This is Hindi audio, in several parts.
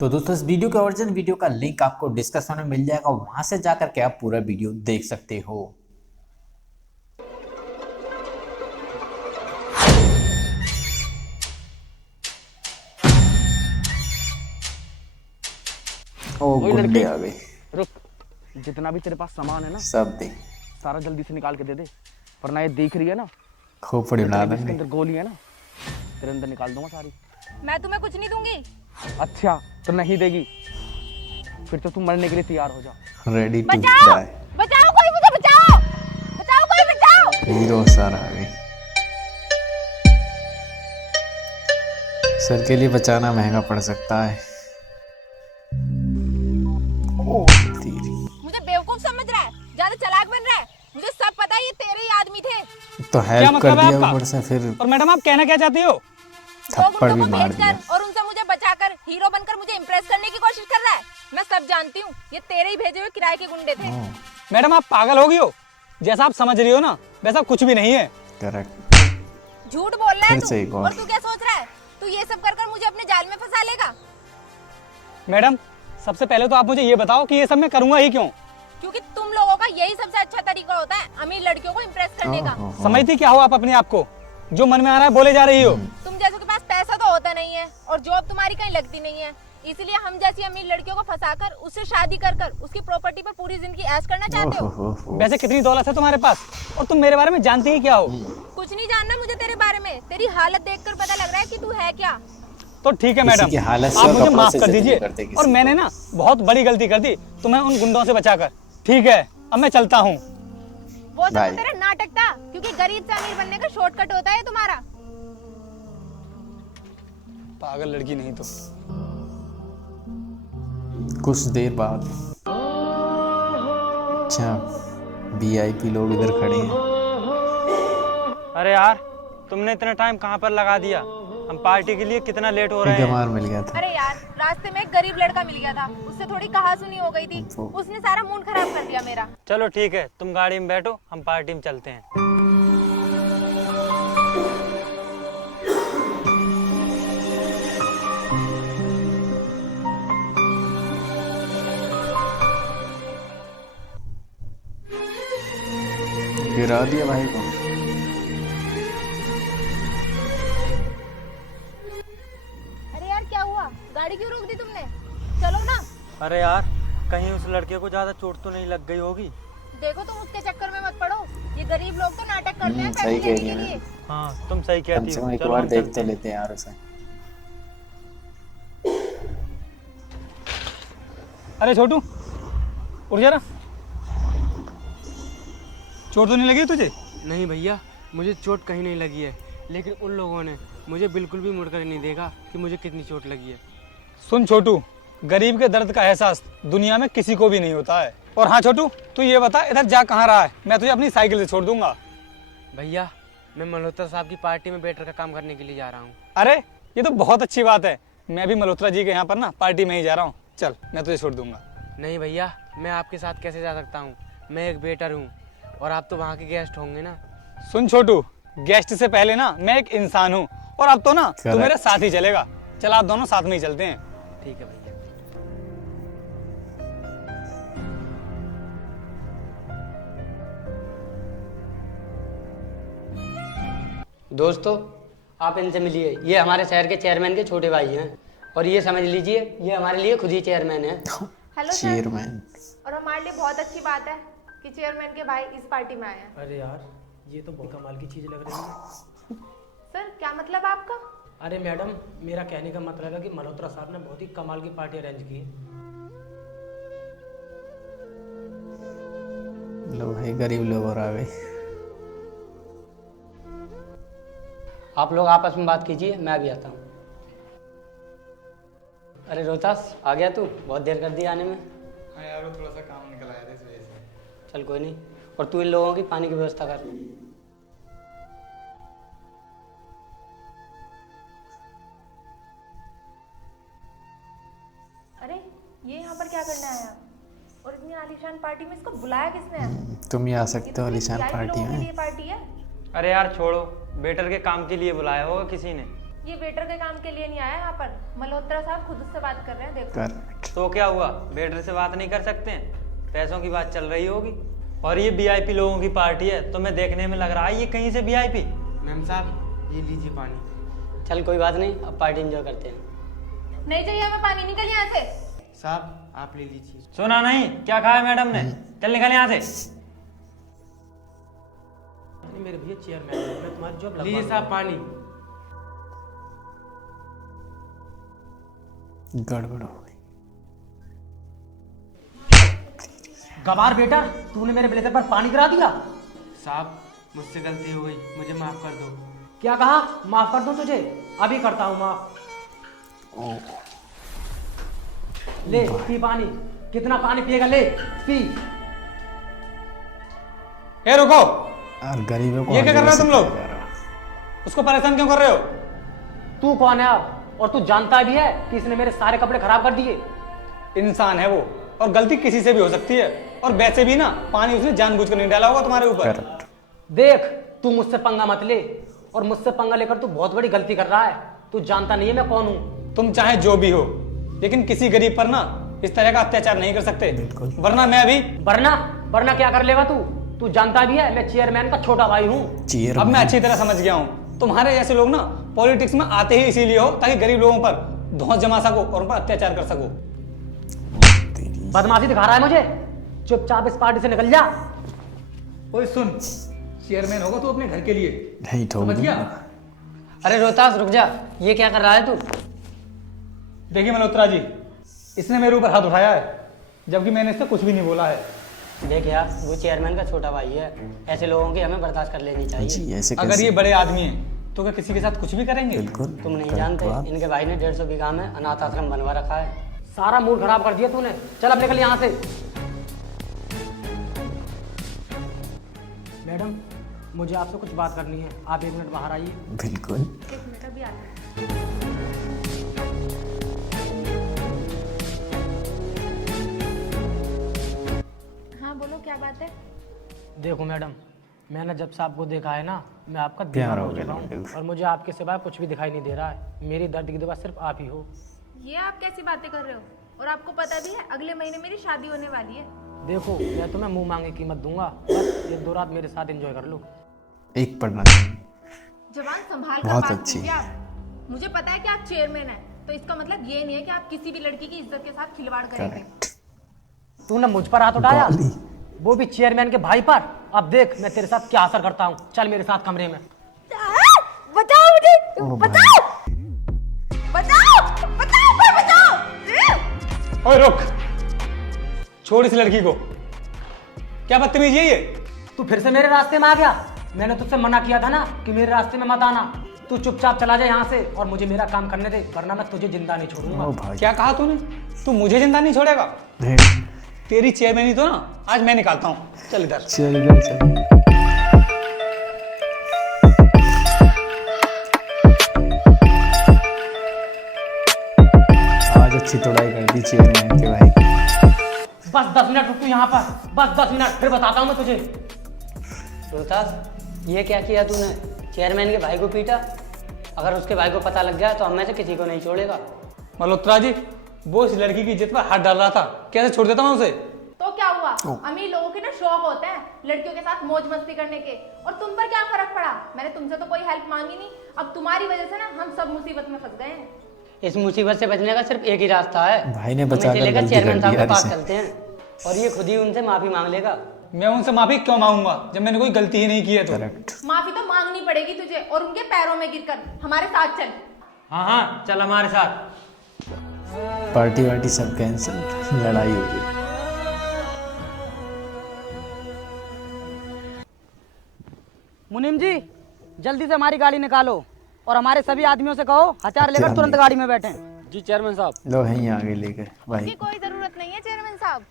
तो दोस्तों इस वीडियो का ओरिजिनल वीडियो का लिंक आपको डिस्क्रिप्शन में मिल जाएगा, वहां से जाकर के आप पूरा वीडियो देख सकते हो। ओ ओए गुंडे लड़के, आ गए। रुक। जितना भी तेरे पास सामान है ना, सब दे। सारा जल्दी से निकाल के दे दे, वरना ये देख रही है ना, खोपड़ी बना जितने भी इसके देंगे। अंदर गोली है ना, तेरे अंदर निकाल दूंगा सारी। मैं तुम्हें कुछ नहीं दूंगी। अच्छा, तो नहीं देगी, फिर तो तुम मरने के लिए तैयार हो जा। रेडी टू बचाओ डाई। बचाओ, कोई मुझे बचाओ, बचाओ कोई बचाओ। हीरो सर आ गए। सर के लिए बचाना महंगा पड़ सकता है। ओ तेरी। मुझे बेवकूफ समझ रहा है, ज्यादा चालाक बन रहा है। मुझे सब पता है, ये तेरे ही आदमी थे। तो क्या हेल्प कर मतलब है दिया आपका? ऊपर से फिर और मैडम आप कहना क्या चाहती हो? दो थप्पड़ गुंडों भी को मार भेजकर दिया। और उनसे मुझे बचाकर हीरो बनकर मुझे इम्प्रेस करने की कोशिश कर रहा है। मैं सब जानती हूँ, ये तेरे ही भेजे हुए किराए के गुंडे थे। मैडम आप पागल हो गई हो, जैसा आप समझ रही हो ना वैसा कुछ भी नहीं है। करेक्ट। झूठ बोल रहा है फिर से एक तू। और। और तू क्या सोच रहा है? तू ये सब कर कर मुझे अपने जाल में फंसा लेगा? मैडम सबसे पहले तो आप मुझे ये बताओ कि ये सब मैं करूंगा ही क्यों? क्योंकि तुम लोगों का यही सबसे अच्छा तरीका होता है अमीर लड़कियों को इम्प्रेस करने का। समझती क्या हो आप अपने आप को? जो मन में आ रहा है बोले जा रही हो। तुम जैसों के पास पैसा तो होता नहीं है और जॉब तुम्हारी कहीं लगती नहीं है, इसलिए हम जैसी अमीर लड़कियों को फंसाकर उससे शादी कर कर उसकी प्रॉपर्टी पर पूरी जिंदगी ऐश करना चाहते हो। वैसे कितनी दौलत है तुम्हारे पास और तुम मेरे बारे में जानती ही क्या हो? कुछ नहीं जानना मुझे तेरे बारे में। तेरी हालत देखकर पता लग रहा है कि तू है क्या। तो ठीक है किसी मैडम, की हालत से आप और मुझे कपड़ों माफ से कर जज दीजिए। करते किसी और मैंने को। ना बहुत बड़ी गलती कर दी तुम्हें उन गुंडों से बचाकर। ठीक है अब मैं चलता हूँ। वो सब Bye. तो तेरा नाटक था, क्योंकि गरीब से अमीर बनने का शॉर्टकट होता है तुम्हारा। पागल लड़की नहीं तो। कुछ देर बाद अच्छा वीआईपी लोग इधर खड़े हैं। अरे यार तुमने इतना टाइम कहाँ पर लगा दिया? हम पार्टी के लिए कितना लेट हो रहे हैं। गमार मिल गया था। अरे यार, रास्ते में एक गरीब लड़का मिल गया था, उससे थोड़ी कहा सुनी हो गई थी, उसने सारा मूड खराब कर दिया मेरा। चलो ठीक है, तुम गाड़ी में बैठो, हम पार्टी में चलते हैं। गिरा दिया भाई को। अरे यार क्या हुआ? गाड़ी क्यों रोक दी तुमने? चलो ना। अरे यार कहीं उस लड़के को ज्यादा चोट तो नहीं लग गई होगी? देखो तुम उसके चक्कर में मत पड़ो, ये गरीब लोग तो नाटक करते हैं सही पैसे कह लेने रही के है। लिए। हाँ तुम सही कम कहती से हो। कम एक चलो बार हम देख चलते तो हैं। लेते हैं यार उसे। अरे छोटू उठ जा रहा। चोट तो नहीं लगी तुझे? नहीं भैया, मुझे चोट कहीं नहीं लगी है, लेकिन उन लोगों ने मुझे बिल्कुल भी मुड़कर नहीं देखा कि मुझे कितनी चोट लगी है। सुन छोटू, गरीब के दर्द का एहसास दुनिया में किसी को भी नहीं होता है। और हाँ छोटू, तू ये बता इधर जा कहाँ रहा है? मैं तुझे अपनी साइकिल से छोड़ दूंगा। भैया मैं मल्होत्रा साहब की पार्टी में वेटर का काम करने के लिए जा रहा हूँ। अरे ये तो बहुत अच्छी बात है। मैं भी मल्होत्रा जी के यहाँ पर ना पार्टी में ही जा रहा हूँ। चल मैं तुझे छोड़ दूंगा। नहीं भैया, मैं आपके साथ कैसे जा सकता हूँ? मैं एक वेटर हूँ और आप तो वहाँ के गेस्ट होंगे ना। सुन छोटू, गेस्ट से पहले ना मैं एक इंसान हूँ और अब तो ना तू Correct. मेरे साथ ही चलेगा। चल आप दोनों साथ में ही चलते हैं। ठीक है भैया। दोस्तों आप इनसे मिलिए, ये हमारे शहर के चेयरमैन के छोटे भाई हैं और ये समझ लीजिए ये हमारे लिए खुद ही चेयरमैन है। Hello sir. चेयरमैन। और हमारे लिए बहुत अच्छी बात है कि चेयरमैन के भाई इस पार्टी में आए हैं। अरे यार ये तो बहुत कमाल की चीज़ लग रही है। सर क्या मतलब आपका? अरे मैडम, मेरा कहने का मतलब है कि मल्होत्रा साहब ने बहुत ही कमाल की पार्टी अरेंज की। लो भाई गरीब लोग और आ गए। आप लोग आपस में बात कीजिए, मैं अभी आता हूँ। अरे रोहतास आ गया तू? बहुत देर कर दी आने में। हाँ यार वो थोड़ा सा काम निकल आया था इस वजह से। चल कोई नहीं, और तू इन लोगों की पानी की व्यवस्था कर। अरे ये यहाँ पर क्या करने आया? और इतनी आलीशान पार्टी में इसको बुलाया किसने है? तुम ही आ ये सकते तो हो सिर्फ आलीशान VIP पार्टी लोगों के में। लिए पार्टी है। अरे यार छोड़ो, वेटर के काम के लिए बुलाया होगा किसी ने। ये वेटर के काम के लिए नहीं आया यहाँ पर। मल्होत्रा साहब खुद उससे बात कर रहे हैं, देखो। करेक्ट। तो क्या हुआ, वेटर से बात नहीं कर सकते हैं? पैसों की बात चल रही होगी। और ये वीआईपी लोगों की पार्टी है, तुम्हें देखने में लग रहा है ये कहीं से वीआईपी। मैम साहब ये लीजिए पानी। चल कोई बात नहीं, अब पार्टी एंजॉय करते हैं। नहीं चाहिए हमें पानी, निकल यहाँ से। साहब आप ले लीजिए। सुना नहीं क्या कहा है मैडम ने? चल निकल यहाँ से। मेरे भैया चेयरमैन है, मैं तुम्हारी जॉब लीजिए लगवा साहब पानी। गड़बड़ हो गई। गवार बेटा, तूने मेरे ब्लेजर पर पानी गिरा दिया। साहब मुझसे गलती हो गई, मुझे माफ कर दो। क्या कहा? माफ कर दूं तुझे? अभी करता हूँ माफ। ले पी पानी। कितना पानी पिएगा? ले पी। ए रुको, यार गरीबों को ये क्या कर रहे हो तुम लोग? यार, उसको परेशान क्यों कर रहे हो? तू कौन है अब? और तू जानता भी है कि इसने मेरे सारे कपड़े खराब कर दिए। इंसान है वो, और गलती किसी से भी हो सकती है। और वैसे भी ना, पानी उसने जानबूझकर नहीं डाला होगा तुम्हारे ऊपर। करेक्ट। देख, तू मुझसे पंगा मत ले, और मुझसे पंगा लेकर तू बहुत बड़ी गलती कर रहा है। तू जानता नहीं है मैं कौन हूँ। तुम चाहे जो भी हो, लेकिन किसी गरीब पर ना इस तरह का अत्याचार नहीं कर सकते, वरना मैं अभी। वरना क्या कर लेगा तू? तू जानता भी है मैं चेयरमैन का छोटा भाई हूँ। अब मैं अच्छी तरह समझ गया हूँ, तुम्हारे जैसे लोग ना पॉलिटिक्स में आते ही इसीलिए हो ताकि गरीब लोगों पर धौंस जमा सको और उन पर अत्याचार कर सको। बदमाशी दिखा रहा है मुझे? चुपचाप इस पार्टी से निकल जा। ओए सुन, चेयरमैन होगा तू अपने घर के लिए, नहीं ठोक समझ गया? अरे रोहतास रुक जा, ये क्या कर रहा है तू? देखिए मल्होत्रा जी, इसने मेरे ऊपर हाथ उठाया है, जबकि मैंने इससे कुछ भी नहीं बोला है। देख यार, वो चेयरमैन का छोटा भाई है, ऐसे लोगों की हमें बर्दाश्त कर लेनी चाहिए। जी ऐसे अगर कैसे? ये बड़े आदमी हैं तो क्या किसी के साथ कुछ भी करेंगे? बिल्कुल। तुम नहीं करेक्ट जानते, बात। इनके भाई ने 150 बीघा में अनाथ आश्रम बनवा रखा है। सारा मूड खराब कर दिया तूने। चल अब निकल यहाँ से। मैडम, मुझे आपसे कुछ बात करनी है, आप 1 मिनट बाहर आइए। बिल्कुल। 1 मिनट, अभी आते। हाँ बोलो, क्या बात है? देखो मैडम, मैंने जब से आपको देखा है ना, मैं आपका प्यार दीवाना हो हो गया चुका हूँ, बिल्कुल। और मुझे आपके सिवाय कुछ भी दिखाई नहीं दे रहा है। मेरी दर्द की दवा सिर्फ आप ही हो। ये आप कैसी बातें कर रहे हो? और आपको पता भी है अगले महीने मेरी शादी होने वाली है। देखो, मैं तुम्हें मुंह मांगे कीमत दूंगा, बस 1-2 रात मेरे साथ एंजॉय कर लो। एक पढ़ना चाहिए। जवान संभाल कर बहुत बात अच्छी। कीजिए आप। मुझे पता है कि आप चेयरमैन हैं, तो इसका मतलब ये नहीं है कि आप किसी भी लड़की की इज्जत के साथ खिलवाड़ करेंगे। करेक्ट। तूने मुझ पर हाथ उठाया, गाली। वो भी चेयरमैन के भाई पर। अब देख मैं तेरे साथ क्या असर करता हूँ। चल मेरे साथ कमरे में। बचाओ मुझे, ओ बचाओ, बचाओ, बचाओ, बचाओ। ओए रुक, छोड़ इस लड़की को। क्या बदतमीजी है ये? तू फिर से मेरे रास्ते में आ गया। मैंने तुझसे मना किया था ना कि मेरे रास्ते में मत आना। तू चुपचाप चला जा यहाँ से और मुझे मेरा काम करने दे, वरना मैं तुझे जिंदा नहीं ओ छोड़ूंगा। भाई। क्या कहा तूने? तू मुझे जिंदा नहीं छोड़ेगा? तेरी चेयरमैनी तो ना आज मैं निकालता हूँ। चल इधर। चल इधर चल। आज अच्छी तोड़ाई कर दी चेयरमैन के भाई। बस 10 मिनट रुक तू यहाँ पर, बस 10 मिनट, फिर बताता हूँ मैं तुझे। रोहतास, ये क्या किया तूने? चेयरमैन के भाई को पीटा। अगर उसके भाई को पता लग गया तो हम में से किसी को नहीं छोड़ेगा। मल्होत्रा जी, वो इस लड़की की इज्जत पर हाथ डाल रहा था, कैसे छोड़ देता मैं उसे? तो क्या हुआ? अमीर लोगों के ना शौक होते हैं लड़कियों के साथ मौज मस्ती करने के, और तुम पर क्या फर्क पड़ा? मैंने तुमसे तो कोई हेल्प मांगी नहीं। अब तुम्हारी वजह से ना हम सब मुसीबत में फंस गए हैं। इस मुसीबत से बचने का सिर्फ एक ही रास्ता है। भाई ने हम बचा इसे कर लेकर गलती चेयरमैन कर साहब दी के पास यार चलते हैं, और ये खुद ही उनसे माफी मांग लेगा। मैं उनसे माफी क्यों मांगूंगा जब मैंने कोई गलती ही नहीं की है तो? करेक्ट। माफी तो मांगनी पड़ेगी तुझे, और उनके पैरों में गिरकर। हमारे साथ चल। हाँ हाँ, चल हमारे साथ। पार्टी वार्टी सब कैंसिल, लड़ाई हो गई। मुनीम जी, जल्दी से हमारी गाड़ी निकालो और हमारे सभी आदमियों से कहो हथियार लेकर तुरंत गाड़ी में बैठें। जी चेयरमैन साहब। लो यहीं आगे लेकर भाई। उसकी कोई जरूरत नहीं है चेयरमैन साहब।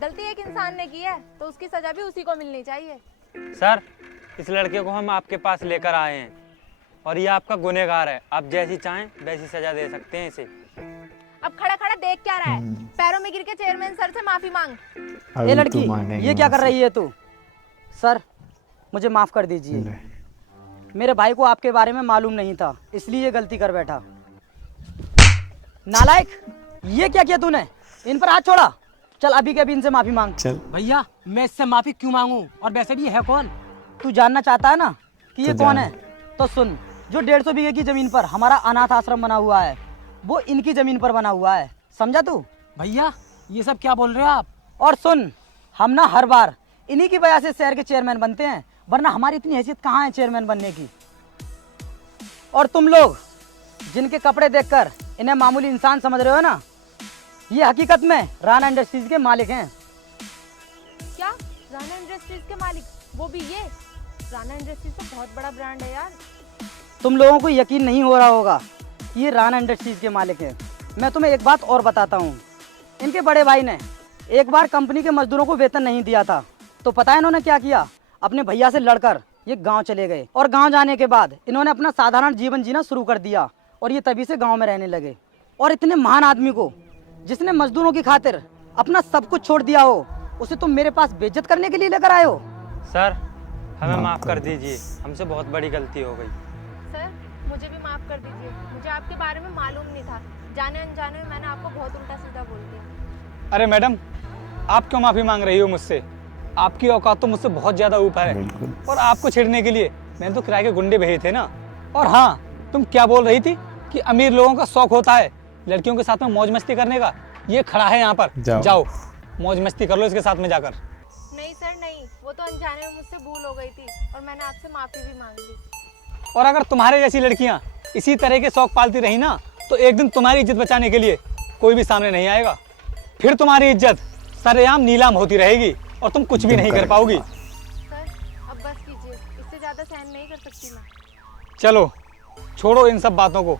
गलती एक इंसान ने की है तो उसकी सजा भी उसी को मिलनी चाहिए। सर, इस लड़के को हम आपके पास लेकर आए हैं और ये आपका गुनहगार है। आप जैसी चाहें वैसी सजा दे सकते हैं इसे। अब खड़ा खड़ा देख क्या रहा है? पैरों में गिर के चेयरमैन सर से माफी मांग। अभी ये तू लड़की, मांगेगी ये क्या वहाँ कर से। रही है तू? सर, मुझे माफ कर दीजिए। ले। मेरे भाई को आपके बारे में मालूम नहीं था, इसलिए ये गलती कर बैठा। नालायक, ये क्या किया तूने? इन पर हाथ छोड़ा। चल अभी के अभी इनसे माफी मांग। चल भैया मैं इससे माफी क्यों मांगू? और वैसे भी ये है कौन? तू जानना चाहता है ना कि ये तो कौन जान। है? तो सुन, जो 150 बीघे की जमीन पर हमारा अनाथ आश्रम बना हुआ है, वो इनकी जमीन पर बना हुआ है, समझा तू? भैया ये सब क्या बोल रहे हो आप? और सुन, हम ना हर बार इन्हीं की वजह से शहर के चेयरमैन बनते हैं, वरना हमारी इतनी हैसियत कहाँ है चेयरमैन बनने की। और तुम लोग जिनके कपड़े देखकर इन्हें मामूली इंसान समझ रहे हो ना, ये हकीकत में राणा इंडस्ट्रीज के मालिक हैं। क्या राणा इंडस्ट्रीज के मालिक? वो भी ये? राणा इंडस्ट्रीज तो बहुत बड़ा ब्रांड है यार। तुम लोगों को यकीन नहीं हो रहा होगा कि ये राणा इंडस्ट्रीज के मालिक हैं। मैं तुम्हें एक बात और बताता हूँ। इनके बड़े भाई ने एक बार कंपनी के मजदूरों को वेतन नहीं दिया था, तो पता है इन्होंने क्या किया? अपने भैया से लड़कर ये गांव चले गए, और गांव जाने के बाद इन्होंने अपना साधारण जीवन जीना शुरू कर दिया, और ये तभी से गांव में रहने लगे। और इतने महान आदमी को, जिसने मजदूरों की खातिर अपना सब कुछ छोड़ दिया हो, उसे तुम मेरे पास बेइज्जत करने के लिए लेकर आए हो? सर, हमें माफ़ कर दीजिए, हमसे बहुत बड़ी गलती हो गई। सर मुझे भी माफ कर दीजिए, मुझे आपके बारे में मालूम नहीं था। जाने अनजाने में मैंने आपको बहुत उल्टा सीधा बोल दिया। अरे मैडम, आप क्यों माफ़ी मांग रही हो मुझसे? आपकी औकात तो मुझसे बहुत ज़्यादा ऊपर है। बिल्कुल। और आपको छेड़ने के लिए मैंने तो किराए के गुंडे भेजे थे ना। और हाँ, तुम क्या बोल रही थी कि अमीर लोगों का शौक होता है लड़कियों के साथ में मौज मस्ती करने का? ये खड़ा है यहाँ पर, जाओ मौज मस्ती कर लो इसके साथ में जाकर। नहीं सर नहीं, वो तो अनजाने में मुझसे भूल हो गई थी, और मैंने आपसे माफी भी मांग ली। और अगर तुम्हारे जैसी लड़कियां इसी तरह के शौक पालती रही ना, तो एक दिन तुम्हारी इज्जत बचाने के लिए कोई भी सामने नहीं आएगा। फिर तुम्हारी इज्जत सरेआम नीलाम होती रहेगी और तुम कुछ भी नहीं कर पाओगी। सर अब बस कीजिए, इससे ज्यादा सहन नहीं कर सकती मैं। चलो छोड़ो इन सब बातों को।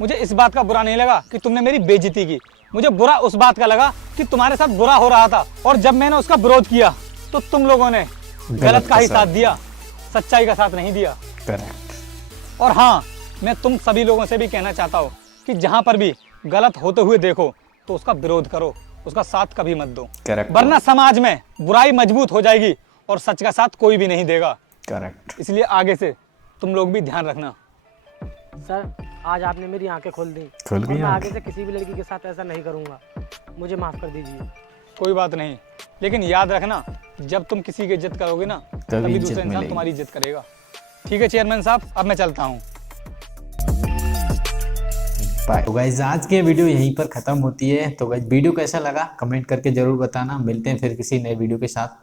मुझे इस बात का बुरा नहीं लगा कि तुमने मेरी बेइज्जती की, मुझे बुरा उस बात का लगा कि तुम्हारे साथ बुरा हो रहा था, और जब मैंने उसका विरोध किया तो तुम लोगों ने गलत का ही साथ दिया, सच्चाई का साथ नहीं दिया। करेक्ट। और हाँ, मैं तुम सभी लोगों से भी कहना चाहता हूँ कि जहाँ पर भी गलत होते हुए देखो तो उसका विरोध करो, उसका साथ कभी मत दो। करेक्ट। वरना समाज में बुराई मजबूत हो जाएगी और सच का साथ कोई भी नहीं देगा। करेक्ट। इसलिए आगे से तुम लोग भी ध्यान रखना। सर आज आपने मेरी आंखें खोल दी, खोल और गई मैं आंखें। आगे से किसी भी लड़की के साथ ऐसा नहीं करूंगा। मुझे माफ कर दीजिए। कोई बात नहीं, लेकिन याद रखना, जब तुम किसी की इज्जत करोगे ना, तभी इज्जत दूसरा इंसान मिलेगी। तुम्हारी इज्जत करेगा। ठीक है चेयरमैन साहब, अब मैं चलता हूँ। बाय। तो गाइज आज की वीडियो यहीं पर खत्म होती है। तो गाइज वीडियो कैसा लगा कमेंट करके जरूर बताना। मिलते हैं फिर किसी नए वीडियो के साथ।